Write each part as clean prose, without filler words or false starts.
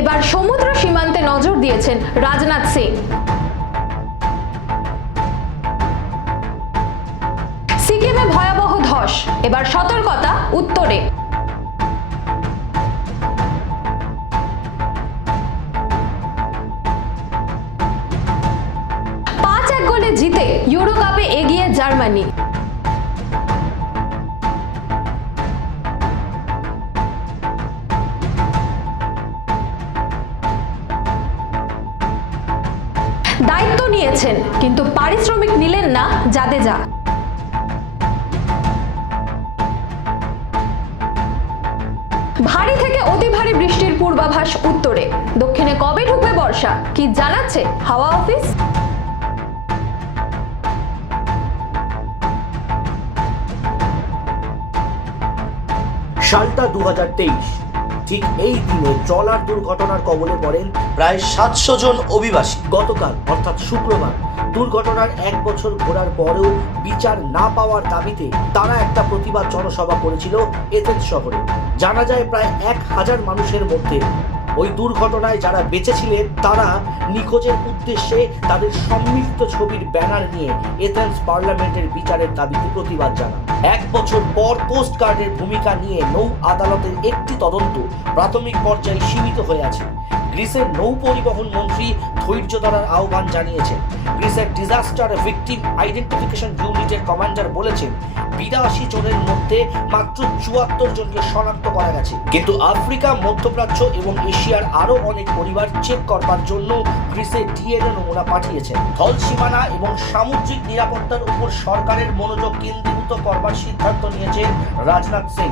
এবার সমুদ্র সীমান্তে নজর দিয়েছেন রাজনাথ সিং। সিকিমে ভয়াবহ ধস, এবার সতর্কতা উত্তরে। জিতে ইউরো কাপে এগিয়ে জার্মানি। দায়িত্ব নিয়েছেন কিন্তু পারিশ্রমিক নিলেন না জাদেজা। ভারী থেকে অতি ভারী বৃষ্টির পূর্বাভাস উত্তরে। দক্ষিণে কবে ঢুকবে বর্ষা, কি জানাচ্ছে হাওয়া অফিস? সালটা 2023। ঠিক এই দিনে ট্রলার দুর্ঘটনার কবলে পড়েন প্রায় 700 জন অভিবাসী। গতকাল অর্থাৎ শুক্রবার দুর্ঘটনার 1 বছর ঘোরার পরেও বিচার না পাওয়ার দাবিতে তারা একটা প্রতিবাদ জনসভা করেছিল এথেন্স শহরে। জানা যায় প্রায় 1000 মানুষের মধ্যে ওই দুর্ঘটনায় যারা বেঁচে ছিলেন তারা নিখোঁজের উদ্দেশ্যে তাদের সম্মিলিত ছবির ব্যানার নিয়ে এথেন্স পার্লামেন্টের বিচারের দাবিতে প্রতিবাদ জানান। 1 বছর পর কোস্ট গার্ডের ভূমিকা নিয়ে নৌ আদালতের একটি তদন্ত প্রাথমিক পর্যায়ে সীমিত হয়ে আছে। গ্রিসের নৌ পরিবহন মন্ত্রী ধৈর্য ধরার আহ্বান জানিয়েছেন। গ্রিসের ডিজাস্টার ভিকটিম আইডেন্টিফিকেশন ইউনিটের কমান্ডার বলেছেন 82 জনের মধ্যে মাত্র 74 জনকে শনাক্ত করা গেছে। কিন্তু আফ্রিকা, মধ্যপ্রাচ্য এবং এশিয়ার আরো অনেক পরিবার চেক করবার জন্য গ্রিসে ডিএনএ নমুনা পাঠিয়েছেন। স্থল সীমানা এবং সামুদ্রিক নিরাপত্তার উপর সরকারের মনোযোগ কেন্দ্রীভূত করবার সিদ্ধান্ত নিয়েছেন রাজনাথ সিং,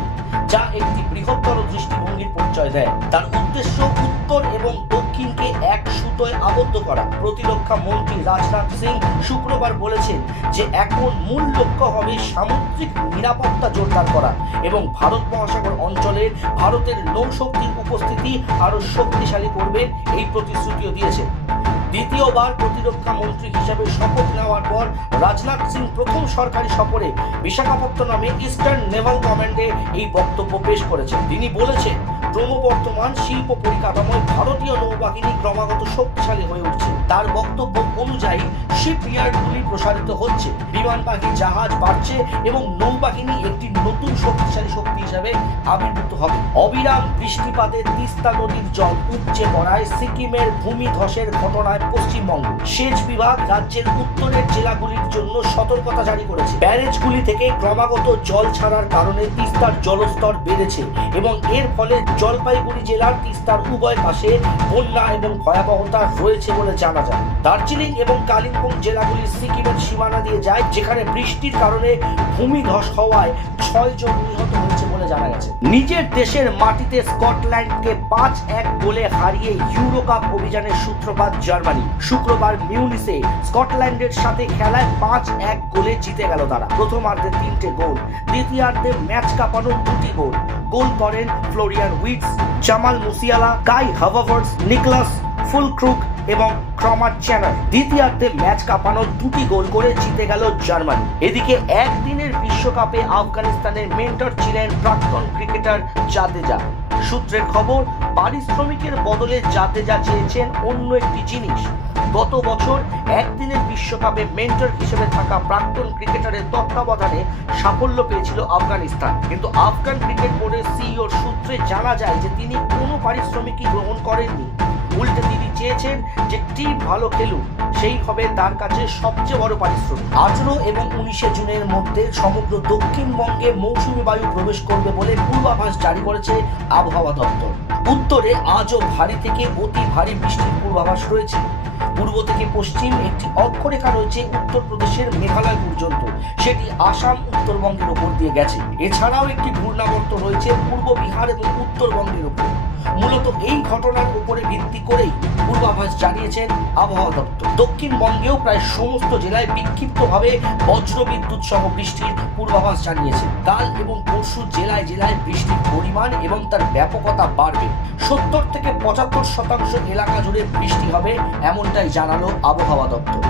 যা একটি বৃহত্তর দৃষ্টিভঙ্গির পরিচয় দেয়। তার উদ্দেশ্য উত্তর এবং দক্ষিণকে এক সুতোয় আবদ্ধ করা। প্রতিরক্ষা মন্ত্রী রাজনাথ সিং শুক্রবার বলেছেন যে এখন মূল লক্ষ্য হবে সামুদ্রিক নিরাপত্তা জোরদার করা এবং ভারত মহাসাগর অঞ্চলের ভারতের নৌশক্তির উপস্থিতি আরো শক্তিশালী করবেন, এই প্রতিশ্রুতিও দিয়েছে। দ্বিতীয়বার প্রতিরক্ষা মন্ত্রী হিসেবে শপথ নেওয়ার পর রাজনাথ সিং প্রথম সরকারি সফরে বিশাখাপত্তনমে ইস্টার্ন নেভাল কমান্ডে এই বক্তব্য পেশ করেছেন। তিনি বলেছেন ক্রমবর্ধমান শিল্প পরিকাঠামোয় ভারতীয় নৌবাহিনী ক্রমাগত শক্তিশালী হয়ে উঠছে। তার বক্তব্য অনুযায়ী শিপইয়ার্ডগুলি প্রসারিত হচ্ছে, বিমানবাহী জাহাজ বাড়ছে এবং নৌবাহিনী একটি নতুন শক্তিশালী শক্তি হিসেবে আবির্ভূত হবে। অবিরাম বৃষ্টিপাতে তিস্তা নদীর জল উপচে পড়ায় সিকিমের ভূমিধসের ঘটনায় পশ্চিমবঙ্গ সেচ বিভাগ রাজ্যের উত্তরের জেলাগুলির জন্য সতর্কতা জারি করেছে। ব্যারেজগুলি থেকে ক্রমাগত জল ছাড়ার কারণে তিস্তার জলস্তর বেড়েছে এবং এর ফলে জলপাইগুড়ি জেলার তিস্তার উভয় পাশে বন্যা এবং ভয়াবহতা রয়েছে বলে জানা যায়। দার্জিলিং এবং কালিম্পং জেলাগুলির সিকিমের সীমানা দিয়ে যায়, যেখানে বৃষ্টির কারণে ভূমিধস হওয়ায় 6 জন নিহত হয়েছে বলে জানা গেছে। নিজের দেশের মাটিতে স্কটল্যান্ডকে 5-1 গোলে হারিয়ে ইউরো কাপ অভিযানের সূত্রপাত জার্মানি। শুক্রবার মিউনিসে স্কটল্যান্ডের সাথে খেলায় 5-1 গোলে জিতে গেল তারা। প্রথমার্ধে 3টে গোল, দ্বিতীয়ার্ধে ম্যাচ কাঁপানো 2টি গোল। গোল করেন ফ্লোরিয়ান উইটস, জামাল মুসিয়ালা, কাই হাভার্টস, নিকলাস ফুলক্রুক এবং ক্রমার চ্যানার। দ্বিতীয়ার্ধে ম্যাচ কাঁপানো 2টি গোল করে জিতে গেল জার্মানি। এদিকে একদিনের বিশ্বকাপে আফগানিস্তানের মেন্টর ছিলেন প্রাক্তন ক্রিকেটার জাদেজা। সূত্রের খবর, পারিশ্রমিকের বদলে জাদেজা চেয়েছেন অন্য একটি জিনিস। গত বছর একদিনের বিশ্বকাপে মেন্টর হিসেবে থাকা প্রাক্তন ক্রিকেটারের তত্ত্বাবধানে সাফল্য পেয়েছিল আফগানিস্তান, কিন্তু আফগান ক্রিকেট বোর্ডের সিইওর সূত্রে জানা যায় যে তিনি কোনো পারিশ্রমিকই গ্রহণ করেননি। উল্টে তিনি চেয়েছেন যে টিম ভালো খেলুক, সেই হবে তার কাছে সবচেয়ে বড় পারিশ্রমিক। 18 এবং 19 জুনের মধ্যে সমগ্র দক্ষিণবঙ্গে মৌসুমী বায়ু প্রবেশ করবে বলে পূর্বাভাস জারি করেছে আবহাওয়া দপ্তর। উত্তরে আজও ভারী থেকে অতি ভারী বৃষ্টির পূর্বাভাস রয়েছে। পূর্ব থেকে পশ্চিম একটি অক্ষরেখা রয়েছে উত্তরপ্রদেশের মেঘালয় পর্যন্ত, সেটি আসাম উত্তরবঙ্গের উপর দিয়ে গেছে। এছাড়াও একটি ঘূর্ণাবর্ত রয়েছে পূর্ব বিহার এবং উত্তরবঙ্গের উপর। মূলত এই ঘটনার উপরে ভিত্তি করেই পূর্বাভাস জানিয়েছেন আবহাওয়া দপ্তর। দক্ষিণবঙ্গেও প্রায় সমস্ত জেলায় বিক্ষিপ্তভাবে বজ্রবিদ্যুৎ সহ বৃষ্টির পূর্বাভাস জানিয়েছে। কাল এবং পরশু জেলায় জেলায় বৃষ্টির পরিমাণ এবং তার ব্যাপকতা বাড়বে। 70 থেকে 75% এলাকা জুড়ে বৃষ্টি হবে, এমনটাই জানালো আবহাওয়া দপ্তর।